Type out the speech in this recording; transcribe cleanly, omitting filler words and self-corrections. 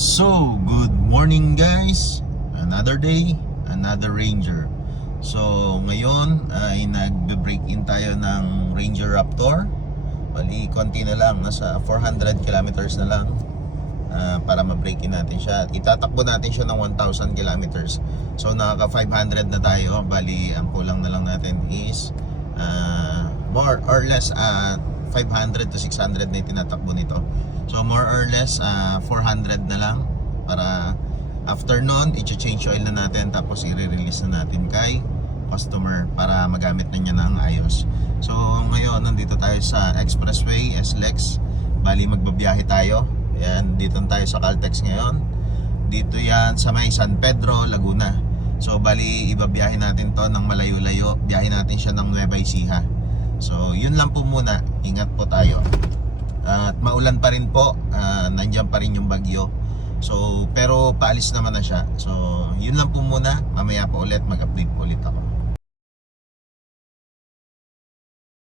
So, good morning guys. Another day, another Ranger. So, ngayon ay nagbe-break in tayo ng Ranger Raptor. Bali, konti na lang, nasa 400 kilometers na lang para ma-break in natin siya. Itatakbo natin siya ng 1,000 kilometers. So, nakaka 500 na tayo. Bali, ang kulang na lang natin is more or less 500 to 600 na tinatakbo nito. So more or less 400 na lang para after nun i-change oil na natin, tapos i-release na natin kay customer para magamit na niya ng ayos. So ngayon nandito tayo sa Expressway SLEX. Bali magbabiyahe tayo. Ayan, dito tayo sa Caltex ngayon. Dito yan sa may San Pedro, Laguna. So bali ibabiyahe natin to ng malayo-layo. Biyahe natin siya ng Nueva Ecija. So yun lang po muna. Ingat po tayo. At maulan pa rin po, nandiyan pa rin yung bagyo. So pero paalis naman na siya. So yun lang po muna. Mamaya po ulit mag-update po ulit ako.